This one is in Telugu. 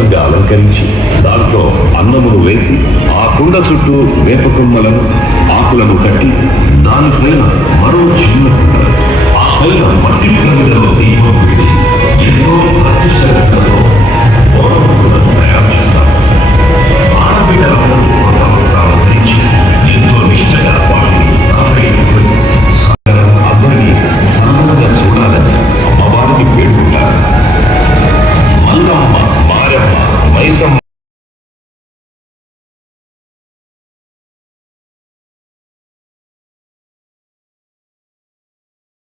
బొట్టతో అలంకరించి దాంట్లో అన్నమును వేసి ఆ కుండ చుట్టూ వేప కొమ్మలను ఆకులను కట్టి దానిపైన మరో చిన్న కుండ ఆ పైన మట్టి ప్రమిదలో దీపం పెట్టి ఎంతో ప్రతిష్టతో